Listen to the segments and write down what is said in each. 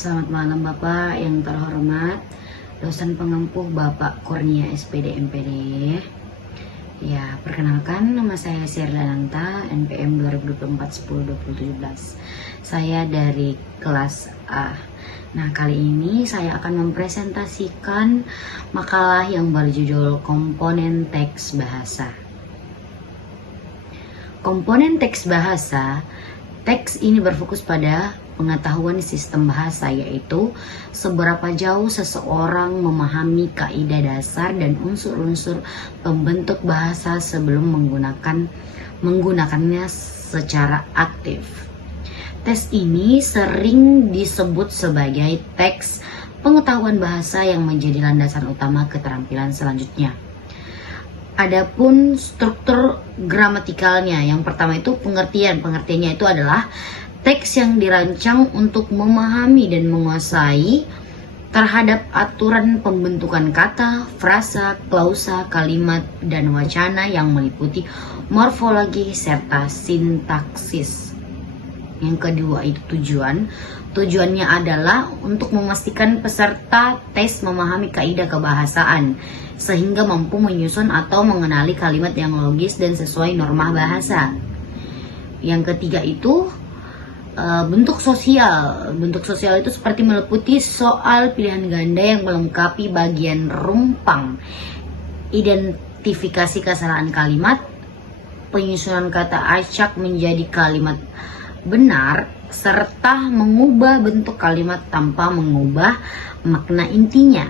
Selamat malam Bapak yang terhormat, dosen pengampu Bapak Kurnia SPD MPD. Ya, perkenalkan nama saya Sierla Nanta, NPM 2024-10-2017. Saya dari kelas A. Nah, kali ini saya akan mempresentasikan makalah yang berjudul Komponen Teks Bahasa. Komponen teks bahasa, teks ini berfokus pada pengetahuan sistem bahasa, yaitu seberapa jauh seseorang memahami kaidah dasar dan unsur-unsur pembentuk bahasa sebelum menggunakannya secara aktif. Tes ini sering disebut sebagai teks pengetahuan bahasa yang menjadi landasan utama keterampilan selanjutnya. Adapun struktur gramatikalnya, yang pertama itu pengertiannya itu adalah teks yang dirancang untuk memahami dan menguasai terhadap aturan pembentukan kata, frasa, klausa, kalimat, dan wacana yang meliputi morfologi serta sintaksis. Yang kedua itu tujuannya adalah untuk memastikan peserta tes memahami kaidah kebahasaan sehingga mampu menyusun atau mengenali kalimat yang logis dan sesuai norma bahasa. Yang ketiga itu bentuk sosial. Bentuk sosial itu seperti meliputi soal pilihan ganda yang melengkapi bagian rumpang, identifikasi kesalahan kalimat, penyusunan kata acak menjadi kalimat benar, serta mengubah bentuk kalimat tanpa mengubah makna intinya.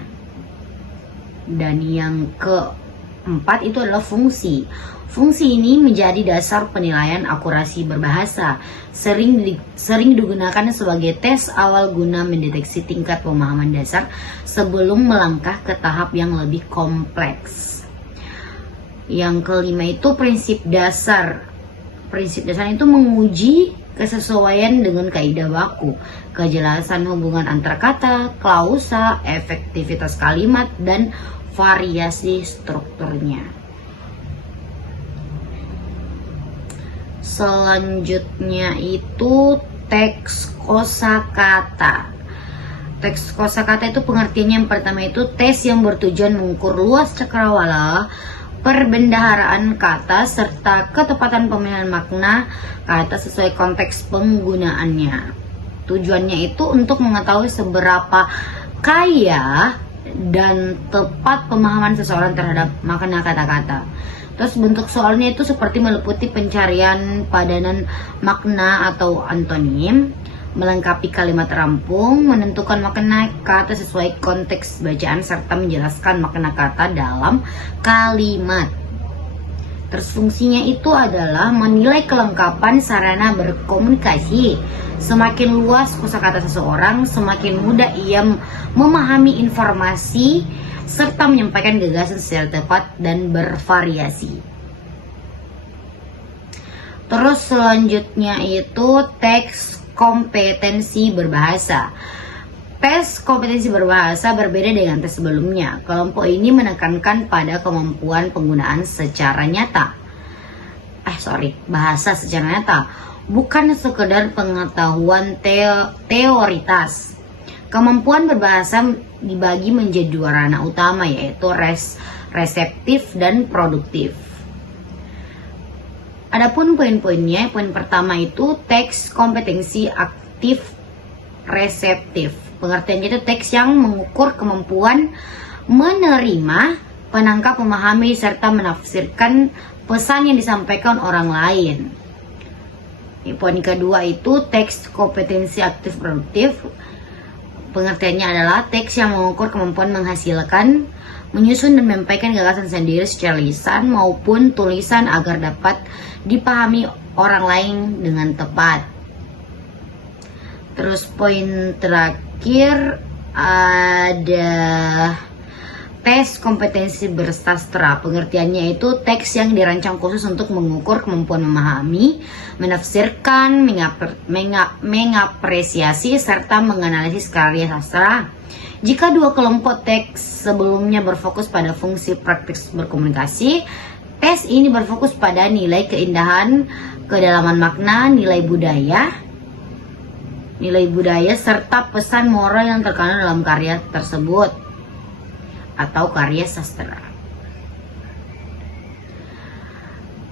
Dan yang keempat itu adalah fungsi. Fungsi ini menjadi dasar penilaian akurasi berbahasa. Sering digunakan sebagai tes awal guna mendeteksi tingkat pemahaman dasar sebelum melangkah ke tahap yang lebih kompleks. Yang kelima itu prinsip dasar. Prinsip dasar itu menguji kesesuaian dengan kaidah baku, kejelasan hubungan antar kata, klausa, efektivitas kalimat, dan variasi strukturnya. Selanjutnya itu teks kosakata. Teks kosakata itu pengertiannya yang pertama itu tes yang bertujuan mengukur luas cakrawala perbendaharaan kata serta ketepatan pemilihan makna kata sesuai konteks penggunaannya. Tujuannya itu untuk mengetahui seberapa kaya dan tepat pemahaman seseorang terhadap makna kata-kata. Terus bentuk soalnya itu seperti meliputi pencarian padanan makna atau antonim, melengkapi kalimat rampung, menentukan makna kata sesuai konteks bacaan, serta menjelaskan makna kata dalam kalimat. Terus fungsinya itu adalah menilai kelengkapan sarana berkomunikasi. Semakin luas kosakata seseorang, semakin mudah ia memahami informasi serta menyampaikan gagasan secara tepat dan bervariasi. Terus selanjutnya itu teks kompetensi berbahasa. Tes kompetensi berbahasa berbeda dengan tes sebelumnya. Kelompok ini menekankan pada kemampuan penggunaan secara nyata. Bahasa secara nyata, bukan sekedar pengetahuan teoritas. Kemampuan berbahasa dibagi menjadi dua ranah utama, yaitu reseptif dan produktif. Adapun poin-poinnya, poin pertama itu teks kompetensi aktif reseptif. Pengertiannya itu teks yang mengukur kemampuan menerima, penangkap, memahami, serta menafsirkan pesan yang disampaikan orang lain. Poin kedua itu teks kompetensi aktif produktif. Pengertiannya adalah teks yang mengukur kemampuan menghasilkan, menyusun dan menyampaikan gagasan sendiri secara lisan maupun tulisan agar dapat dipahami orang lain dengan tepat. Terus poin terakhir ada tes kompetensi bersastra. Pengertiannya itu teks yang dirancang khusus untuk mengukur kemampuan memahami, menafsirkan, mengapresiasi, serta menganalisis karya sastra. Jika dua kelompok teks sebelumnya berfokus pada fungsi praktis berkomunikasi, tes ini berfokus pada nilai keindahan, kedalaman makna, nilai budaya, nilai budaya, serta pesan moral yang terkandung dalam karya tersebut atau karya sastra.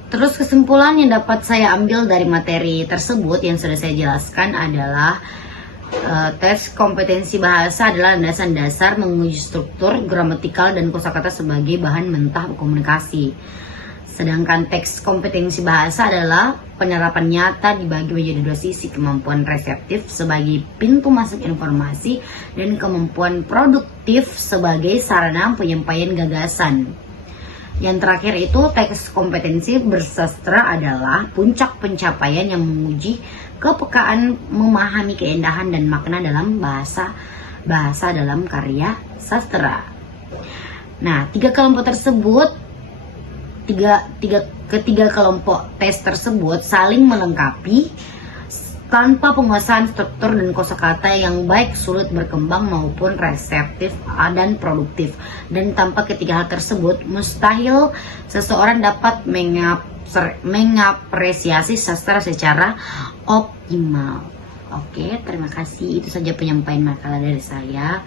Terus kesimpulan yang dapat saya ambil dari materi tersebut yang sudah saya jelaskan adalah tes kompetensi bahasa adalah landasan dasar menguji struktur, gramatikal, dan kosakata sebagai bahan mentah komunikasi. Sedangkan teks kompetensi bahasa adalah penerapan nyata dibagi menjadi dua sisi, kemampuan reseptif sebagai pintu masuk informasi dan kemampuan produktif sebagai sarana penyampaian gagasan. Yang terakhir itu teks kompetensi bersastra adalah puncak pencapaian yang menguji kepekaan memahami keindahan dan makna dalam bahasa dalam karya sastra. Nah, ketiga kelompok tes tersebut saling melengkapi. Tanpa penguasaan struktur dan kosakata yang baik, sulit berkembang maupun reseptif dan produktif. Dan tanpa ketiga hal tersebut, mustahil seseorang dapat mengapresiasi sastra secara optimal. Oke, terima kasih. Itu saja penyampaian makalah dari saya.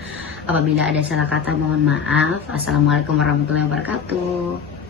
Apabila ada salah kata, mohon maaf. Assalamualaikum warahmatullahi wabarakatuh.